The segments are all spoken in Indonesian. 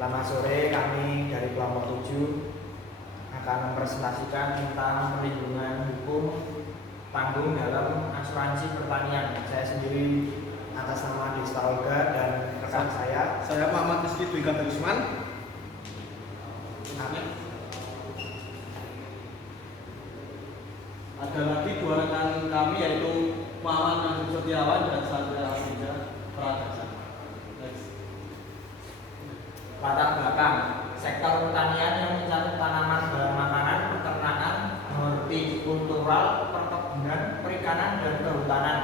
Selamat sore, kami dari kelompok 7 akan mempresentasikan tentang perlindungan hukum tanggung dalam asuransi pertanian. Saya sendiri atas nama Desta Olga dan rekan saya Muhammad Rizky Dwi Usman. Ada lagi dua rekan kami yaitu Muhammad Najib Setiawan dan Satria Asija Pradasa. latar belakang sektor pertanian yang mencakup tanaman bahan makanan, peternakan, hortikultural, perkebunan, perikanan, dan kehutanan.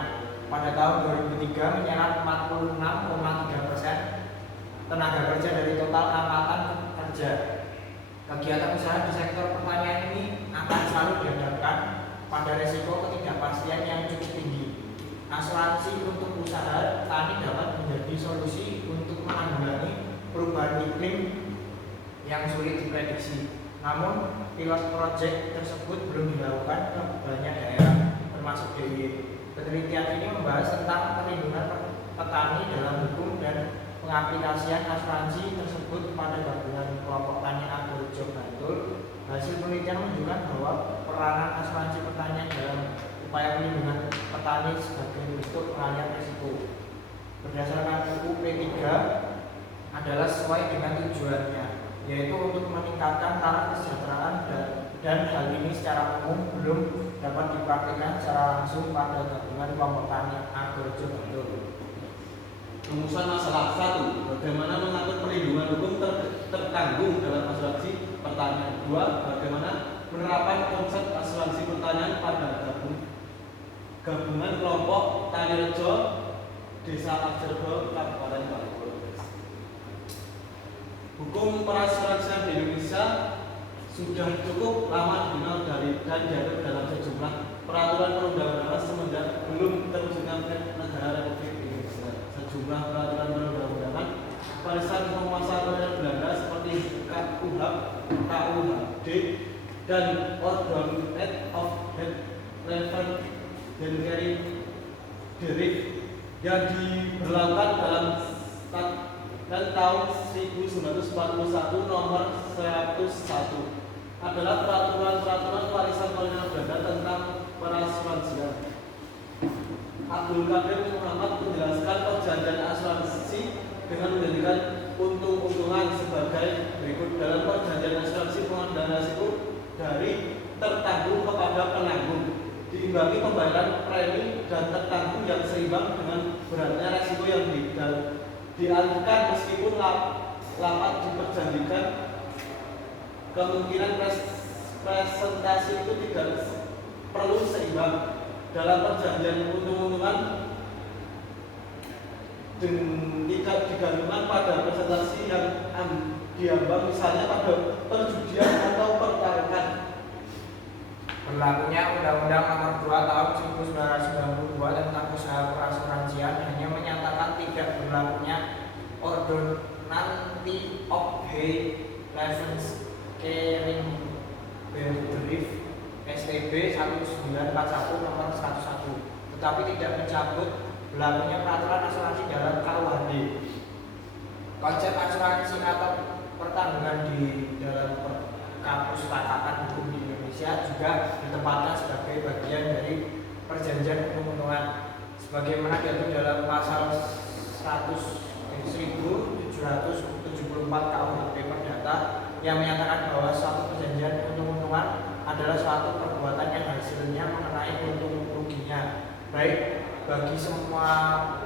Pada tahun 2003 menyerap 46,3% tenaga kerja dari total angkatan kerja. Kegiatan usaha di sektor pertanian ini akan selalu dihadapkan pada resiko ketidakpastian yang cukup tinggi. Asuransi untuk usaha tani dapat menjadi solusi untuk menanggulangi perubahan iklim yang sulit diprediksi. Namun, pilot proyek tersebut belum dilakukan ke banyak daerah, termasuk DIY. Penelitian ini membahas tentang perlindungan petani dalam hukum dan pengaplikasian asuransi tersebut pada gabungan kelompok tani Agrorejo Bantul. Hasil penelitian menunjukkan bahwa peranan asuransi pertanian dalam upaya perlindungan petani sebagai bentuk pengalihan risiko berdasarkan UU P3 adalah sesuai dengan tujuannya, yaitu untuk meningkatkan taraf kesejahteraan dan hal ini secara umum belum dapat dipraktikkan secara langsung pada gabungan kelompok tani Agrorejo Bantul. Rumusan masalah 1. Bagaimana mengatur perlindungan hukum tertanggung dalam asuransi pertanian. 2. Bagaimana penerapan konsep asuransi pertanian pada gabungan kelompok Tani Rejo Desa Ajerbo Kabupaten Bangkul. Hukum perasuransian di Indonesia sudah cukup lama dikenal dan diatur dalam sejumlah peraturan perundang-undangan semenjak belum terwujudnya negara Republik Indonesia. Sejumlah peraturan perundang-undangan warisan penguasa kolonial Belanda seperti KUHD dan Ordonance of Relevant Denkery Derif yang diberlakukan dalam dan tahun 1941 nomor 101 adalah peraturan warisan kolonial Belanda tentang perasuransian. Abdul Qadir Muhammad menjelaskan perjanjian asuransi dengan menjadikan untung-untungan sebagai berikut. Dalam perjanjian asuransi pengendalian risiko dari tertanggung kepada penanggung diimbangi pembayaran premi dan tertanggung yang seimbang dengan beratnya risiko yang dialihkan. Meskipun lapat diperjanjikan, kemungkinan presentasi itu tidak perlu seimbang. Dalam perjanjian untung-untungan tidak digantungkan pada presentasi yang diambang, misalnya pada perjudian atau pertaruhan. Berlakunya Undang-Undang Nomor 2 Tahun 1992 tentang usaha perasuransian hanya menyatakan tidak berlakunya Ordonance of Relevant Derif STB 1941 nomor 101, tetapi tidak mencabut berlakunya peraturan asuransi dalam KUHD. Konsep asuransi atau pertanggungan di dalam perpustakaan hukum di Indonesia juga ditempatkan sebagai bagian dari perjanjian untung-untungan sebagaimana diatur dalam pasal 1774 KUHP Perdata yang menyatakan bahwa suatu perjanjian untung-untungan adalah suatu perbuatan yang hasilnya mengenai untung ruginya baik bagi semua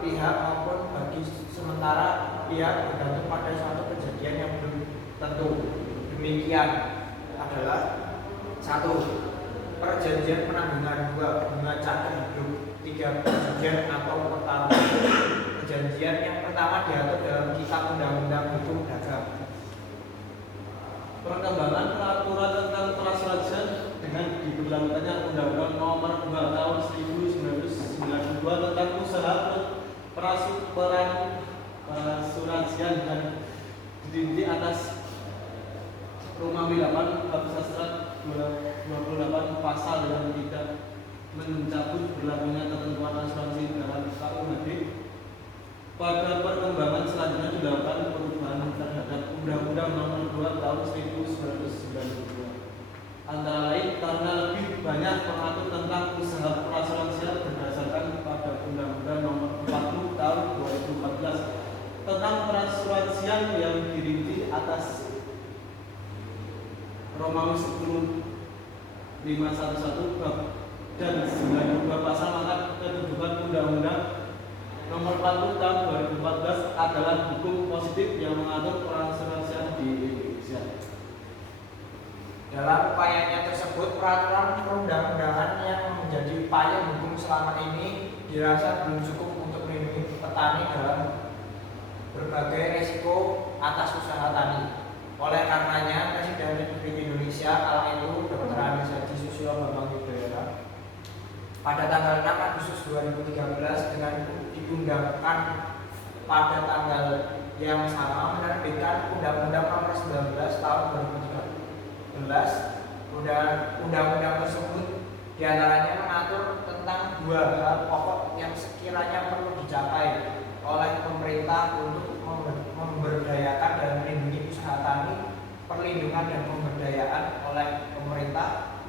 pihak maupun bagi sementara pihak bergantung pada suatu kejadian yang belum tentu. Demikian adalah 1. Perjanjian penanggungan. 2. Bunga cadangan hidup. 3. Perjanjian atau pertaruhan. Perjanjian yang pertama diatur dalam Kitab Undang-Undang Hukum Dagang. Perkembangan peraturan tentang perasuransian dengan diberlakukannya Undang-Undang Nomor 2 Tahun 1992 tentang usaha perasuransian dan dirinci atas Rumah 8 Bab Sastra 28 pasal yang tidak mencabut berlakunya ketentuan asuransi dalam KUHD. Pada perkembangan selanjutnya dilakukan perubahan terhadap Undang-Undang Undang-Undang Nomor 2 Tahun 1992. Antara lain karena lebih banyak mengatur tentang usaha perasuransian berdasarkan pada Undang-Undang Nomor 40 Tahun 2014 tentang perasuransian yang dirinci atas Romawi 10 511 bab dan 92 pasal, maka kedudukan Undang-Undang Nomor 40 Tahun 2014 adalah hukum positif yang mengatur perasuransian di Indonesia. Dalam upayanya tersebut, peraturan perundang-undangan yang menjadi payung hukum selama ini dirasa belum cukup untuk melindungi petani dalam berbagai risiko atas usaha tani. Oleh karenanya, Presiden Republik Indonesia kala itu Dr. Andes Haji Susilo Bambang Yudhoyono pada tanggal 6 Agustus 2013 dengan diundangkan pada tanggal yang sama menerbitkan Undang-Undang Nomor 19 Tahun 2013. Undang-undang tersebut diantaranya mengatur tentang dua hal pokok yang sekiranya perlu dicapai oleh pemerintah untuk memberdayakan dan melindungi usaha tani. Perlindungan dan pemberdayaan oleh pemerintah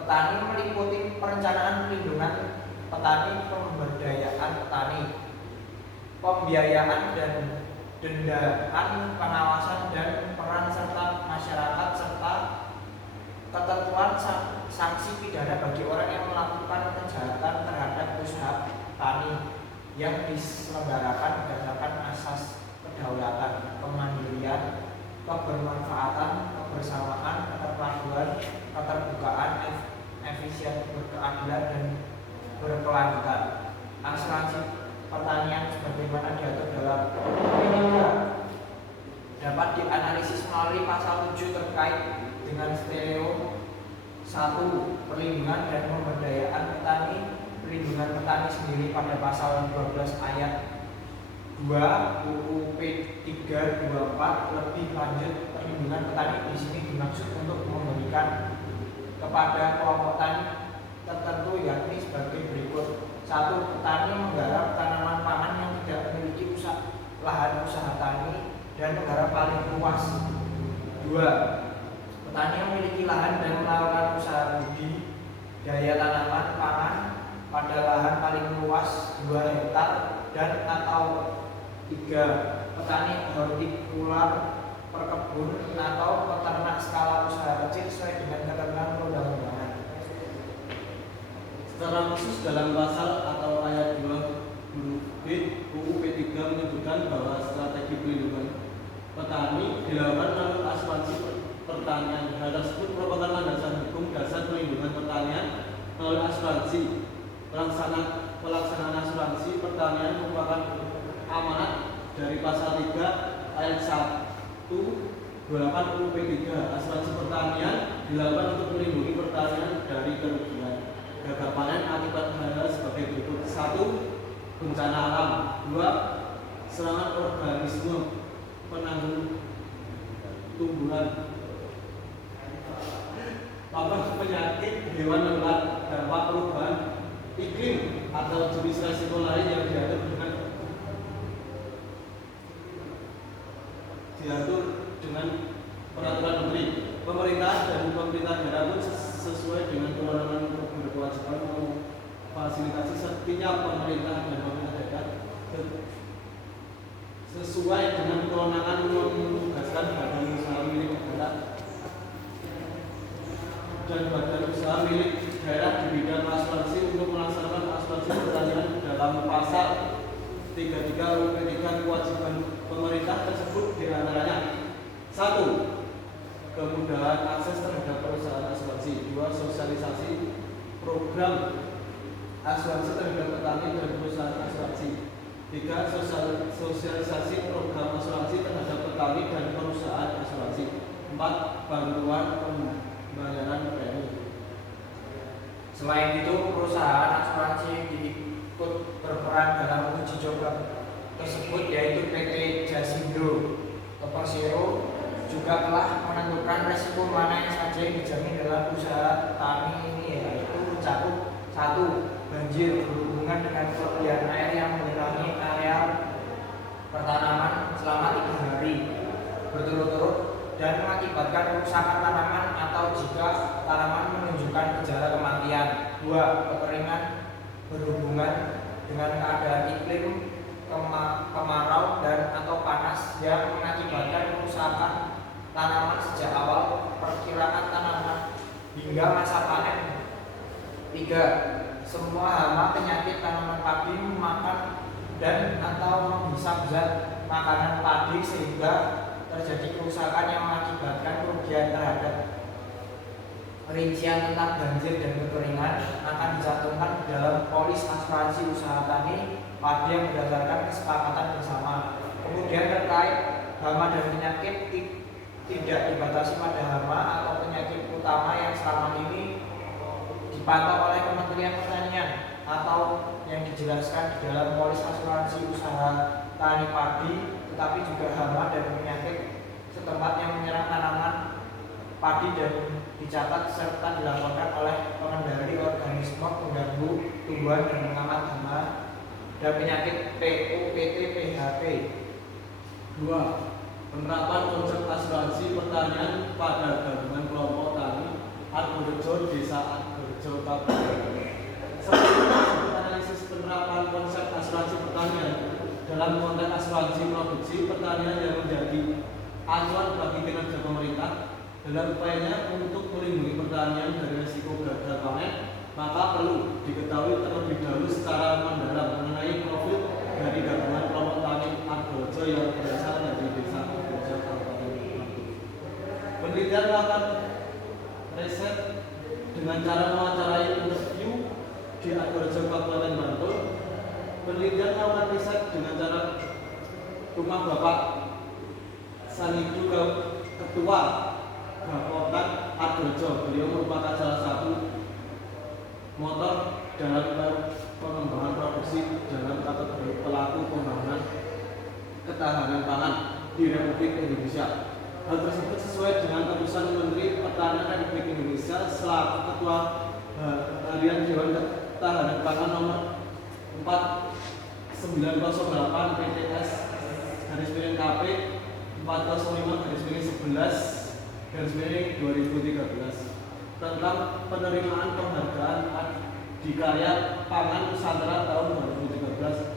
petani meliputi perencanaan perlindungan petani, pemberdayaan petani, pembiayaan dan dendaan, pengawasan dan peran serta masyarakat, serta ketentuan sanksi pidana bagi orang yang melakukan kejahatan terhadap usaha tani yang diselenggarakan berdasarkan asas kedaulatan, kemandirian, kebermanfaatan, kebersamaan, keterpaduan, keterbukaan, efisien, berkeadilan dan berkelanjutan. Asuransi pertanian sebagaimana diatur dalam P3 dapat dianalisis melalui pasal 7 terkait dengan stereo 1. Perlindungan dan pemberdayaan petani. Perlindungan petani sendiri pada pasal 12 ayat 2 UU P324. Lebih lanjut, perlindungan petani di sini dimaksud untuk memberikan kepada kelompok tani tertentu, yakni sebagai berikut. 1. Petani menggarap tanaman pangan yang tidak memiliki lahan usaha tani dan menggarap paling luas. 2. Petani yang memiliki lahan dan melakukan usaha budidaya tanaman pangan pada lahan paling luas 2 hektar dan atau 3. Petani hortikular, perkebun atau peternak skala usaha kecil sesuai dengan ketentuan perundang-undangan. Secara khusus dalam pasal atau ayat 2 huruf B UU P3 menyebutkan bahwa strategi pelindungan petani dilakukan melalui asuransi pertanian. Hal tersebut merupakan landasan hukum dasar pelindungan pertanian melalui asuransi. Pelaksanaan asuransi pertanian merupakan amanat dari pasal 3 ayat 1 28 UU P3. Asuransi pertanian dilakukan untuk melindungi pertanian dari kerugian gagal panen akibat hal sebagai berikut. 1. Bencana alam. 2. Serangan organisme penanggung tumbuhan, wabah penyakit hewan menular, dampak perubahan iklim atau jenis resiko lain yang diatur dengan peraturan menteri. Pemerintah dan pemerintah daerah pun sesuai dengan kewenangan berkewajiban memfasilitasi setiap pemerintah dan pemerintah daerah sesuai dengan kewenangan menugaskan badan usaha milik negara dan badan usaha milik daerah di bidang asuransi untuk melaksanakan asuransi pertanian dalam pasal 33 UU P3. Kewajiban pemerintah tersebut diantaranya: 1. Kemudahan akses terhadap perusahaan asuransi. 2. Sosialisasi program asuransi terhadap petani dan perusahaan asuransi. 3. Sosialisasi program asuransi terhadap petani dan perusahaan asuransi. 4. Bantuan pembayaran premi. Selain itu, perusahaan asuransi ikut berperan dalam uji coba tersebut, yaitu PT Jasindo Persero juga telah menentukan resiko mana yang saja yang dijamin dalam usaha tani ini, yaitu mencakup 1. Banjir berhubungan dengan kelebihan air yang mengurangi area pertanaman selama 3 hari mengakibatkan kerusakan tanaman atau jika tanaman menunjukkan gejala kematian. 2. Kekeringan berhubungan dengan keadaan iklim kemarau dan atau panas yang mengakibatkan kerusakan tanaman sejak awal perkiraan tanaman hingga masa panen. 3. Semua hama penyakit tanaman padi memakan dan atau menghisap zat makanan padi sehingga terjadi kerusakan yang mengakibatkan kerugian terhadap. Rincian tentang banjir dan kekeringan akan dicantumkan di dalam polis asuransi usaha tani padi yang berdasarkan kesepakatan bersama. Kemudian terkait hama dan penyakit, tidak dibatasi pada hama atau penyakit utama yang selama ini dipantau oleh Kementerian Pertanian atau yang dijelaskan di dalam polis asuransi usaha tani padi, tetapi juga hama dan penyakit setempat yang menyerang tanaman padi dan dicatat serta dilaporkan oleh pengendali organisme pengganggu tumbuhan dan pengamat hama dan penyakit PUPT PHP. 2. Penerapan konsep asuransi pertanian pada gabungan kelompok tani Argorejo Desa Argorejo Kabupaten. Sebelum analisis penerapan konsep asuransi pertanian dalam konteks asuransi produksi pertanian yang menjadi acuan bagi kinerja pemerintah dalam upayanya untuk melindungi pertanian dari risiko gagal panen, maka perlu diketahui terlebih dahulu secara mendalam mengenai profil dari gabungan kelompok tani Argorejo yang berasal dari Desa Argorejo Kabupaten Bantul. Penelitian melakukan riset dengan cara mewawancarai interview di Argorejo Kabupaten Bantul. Penelitian melakukan riset dengan cara rumah Bapak Sanidu Ketua Bapotan Argorejo. Beliau merupakan salah satu motor dalam pengembangan produksi dalam kategori pelaku pembangunan ketahanan pangan di Republik Indonesia. Hal tersebut sesuai dengan keputusan Menteri Pertanian Republik Indonesia selaku Ketua Harian Dewan Ketahanan Pangan nomor 4908 PTS /KP 405/11/2013 tentang penerimaan penghargaan Adikarya Pangan Nusantara tahun 2013.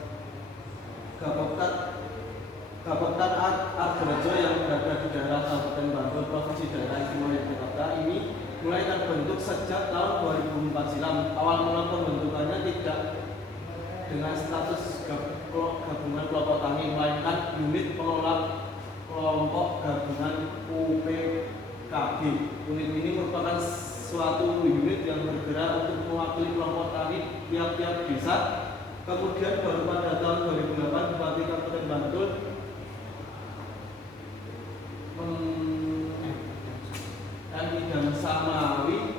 Gapoktan Argorejo yang berada di daerah Kabupaten Bantul, Provinsi Daerah Istimewa Yogyakarta ini mulai terbentuk sejak tahun 2004 silam. Awal mula pembentukannya tidak dengan status gabungan kelompok tani, melainkan unit pengelola kelompok gabungan UPKG. Unit ini merupakan suatu unit yang bergerak untuk mewakili kelompok tani tiap-tiap desa. Kemudian baru pada tahun 2008 Bupati Kabupaten Bantul Idam Samawi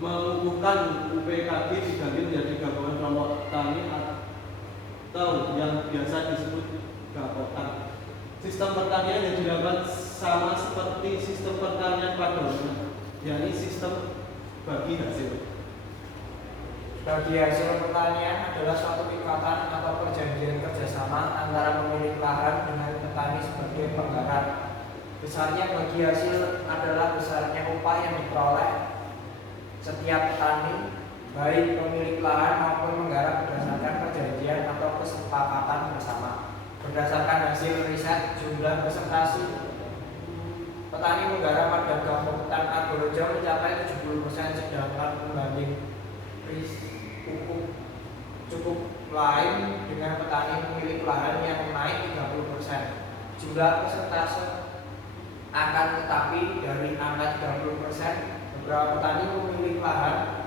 mengukuhkan UPKG diganti menjadi gabungan kelompok tani atau yang biasa disebut Gapoktan. Sistem pertanian yang dilakukan sama seperti sistem pertanian pada umumnya, yakni sistem bagi hasil. Bagi hasil pertanian adalah suatu ikatan atau perjanjian kerjasama antara pemilik lahan dengan petani sebagai penggarap. Besarnya bagi hasil adalah besarnya upah yang diperoleh setiap petani, baik pemilik lahan maupun penggarap berdasarkan perjanjian atau kesepakatan bersama. Berdasarkan hasil riset jumlah presentasi petani menggarap pada Gapoktan Argorejo mencapai 70%, sedangkan pembanding cukup lain dengan petani pemilik lahan yang naik 30%. Jumlah persentase akan tetapi dari angka 30%, beberapa petani pemilik lahan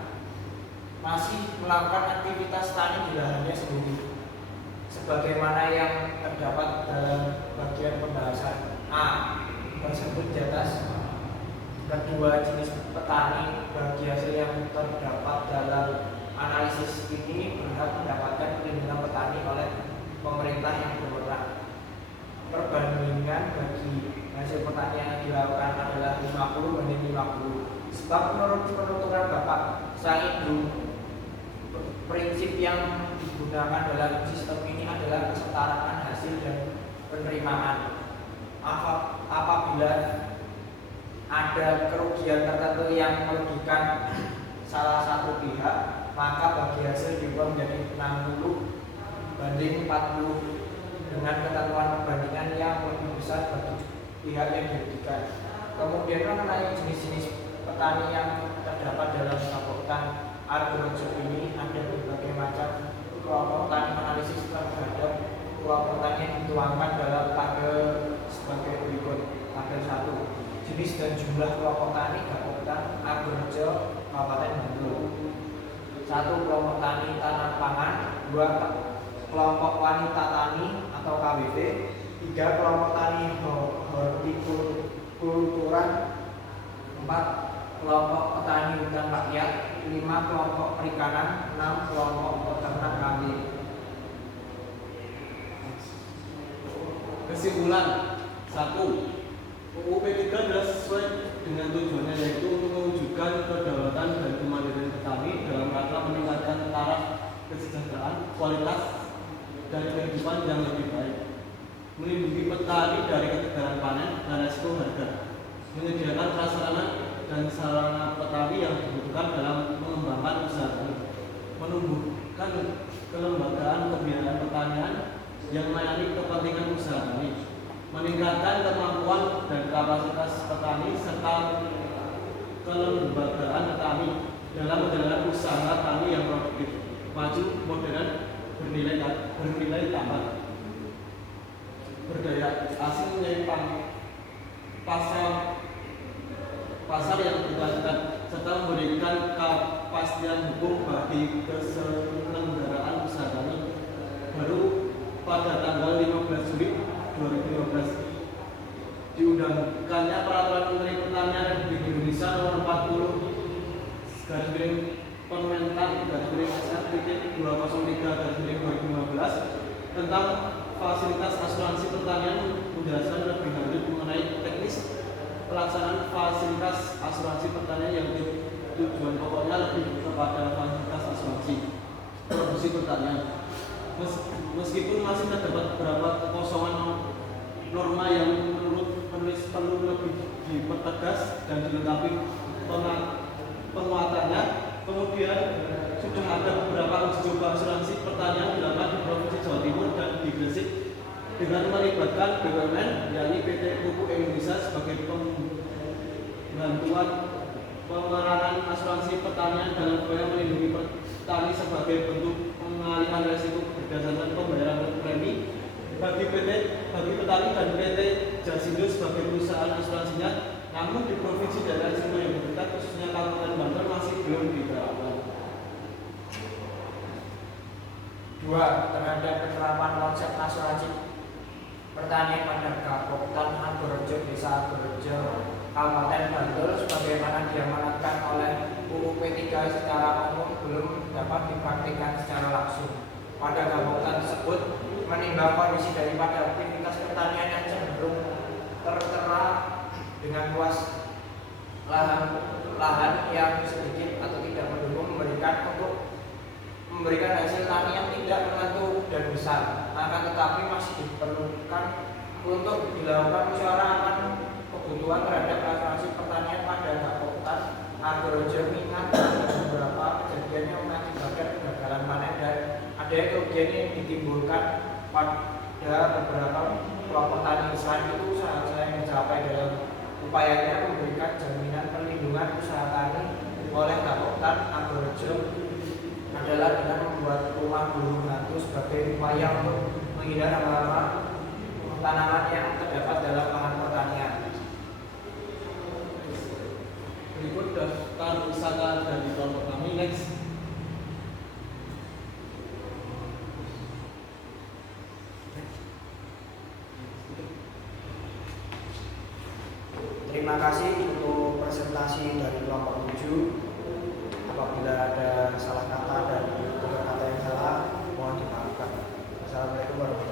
masih melakukan aktivitas tani di lahannya sendiri, sebagaimana yang terdapat dalam bagian pembahasan A tersebut di atas. Kedua jenis petani bagi hasil yang terdapat dalam analisis ini berhak mendapatkan perlindungan petani oleh pemerintah yang berwenang. Perbandingan bagi hasil pertanian yang dilakukan adalah 50/50. Sebab menurut penuturan Bapak Sanidu, prinsip yang digunakan dalam sistem ini adalah kesetaraan hasil dan penerimaan. Apabila ada kerugian tertentu yang merugikan salah satu pihak, maka bagi hasil diubah menjadi 60 banding 40 dengan ketentuan perbandingan yang lebih besar bagi pihak yang dirugikan. Kemudian mengenai jenis-jenis petani yang terdapat dalam Kabupaten Ardorejo ini, ada berbagai macam kelompok tani. Analisis terhadap kelompok tani yang dituangkan dalam tabel sebagai berikut. Tabel 1, jenis dan jumlah kelompok tani Kabupaten Ardorejo, Kabupaten Bantul. 1. Kelompok tani tanam pangan. 2. Kelompok wanita tani atau KWT. 3. Kelompok tani hortikulturan. 4. Kelompok petani hutan rakyat. 5. Kelompok perikanan. 6. Kelompok peternak kambing. Kesimpulan 1. UU P3 adalah sesuai dengan tujuannya, yaitu untuk mewujudkan kedaulatan dan kemandirian petani dalam rangka meningkatkan taraf kesejahteraan, kualitas, dan kehidupan yang lebih baik, melindungi petani dari ketegangan panen dan risiko harga, menyediakan prasarana dan sarana petani yang dibutuhkan dalam mengembangkan usaha tani, menumbuhkan kelembagaan pembiayaan pertanian yang melayani kepentingan usaha tani, meningkatkan kemampuan dan kapasitas petani serta kelembagaan petani dalam menjalankan usaha tani yang produktif, maju, modern, bernilai tambah. Berdaya asing menyiapkan pasar yang berkelanjutan serta memberikan kepastian hukum bagi keselenggaraan usaha tani. Baru pada tanggal 15 Juli 2015 diundangkannya Peraturan Menteri Pertanian Republik Indonesia Nomor 40/SR/203/2015 tentang fasilitas asuransi pertanian, menjelaskan lebih lanjut mengenai teknis pelaksanaan fasilitas asuransi pertanian yang tujuan pokoknya lebih kepada fasilitas asuransi produksi pertanian. Meskipun masih terdapat beberapa kekosongan norma yang menurut penulis perlu lebih dipertegas dan dilengkapi penguatannya, kemudian sudah ada beberapa uji coba asuransi pertanian dilakukan di Provinsi Jawa Timur dan di Gresik dengan melibatkan BUMN, yakni PT Pupuk Indonesia sebagai pembantuan pemeranan asuransi pertanian dalam upaya melindungi petani sebagai bentuk pengalihan risiko berdasarkan pembayaran premi bagi petani dan PT Jasindo sebagai perusahaan asuransinya. Namun di provinsi daerah istimewa yang berdekatan, khususnya Kabupaten Bantul, masih belum diterapkan. 2. Terhadap penerapan konsep asuransi pertanian pada Kabupaten Ardorejo, Desa Ardorejo, Kabupaten Bantul, sebagaimana diamanatkan oleh UU P3 secara umum belum dapat dipraktikkan secara langsung. Pada kabupaten tersebut, menimbang kondisi daripada aktivitas pertanian yang cenderung tertera dengan luas lahan yang sedikit atau tidak mendukung memberikan hasil tani yang tidak menentu dan besar, akan tetapi masih diperlukan untuk dilakukan musyawarah kebutuhan terhadap asuransi pertanian pada Kabupaten Ardorejo, mengingat beberapa kejadian yang mengakibatkan kegagalan panen dan ada kerugian yang ditimbulkan pada beberapa kelompok tani. Selain itu, usaha yang dicapai dalam upayanya memberikan jaminan perlindungan usaha tani oleh Kabupaten Ardorejo adalah dengan membuat rumah burung hantu sebagai upaya untuk menghindar hama-hama tanaman yang terdapat dalam lahan pertanian. Berikut daftar wisata dari kelompok kami. Next. Terima kasih untuk presentasi dari kelompok 7. Apabila ada salah kata dan tutur kata yang salah, mohon dimaafkan. Assalamualaikum warahmatullahi wabarakatuh.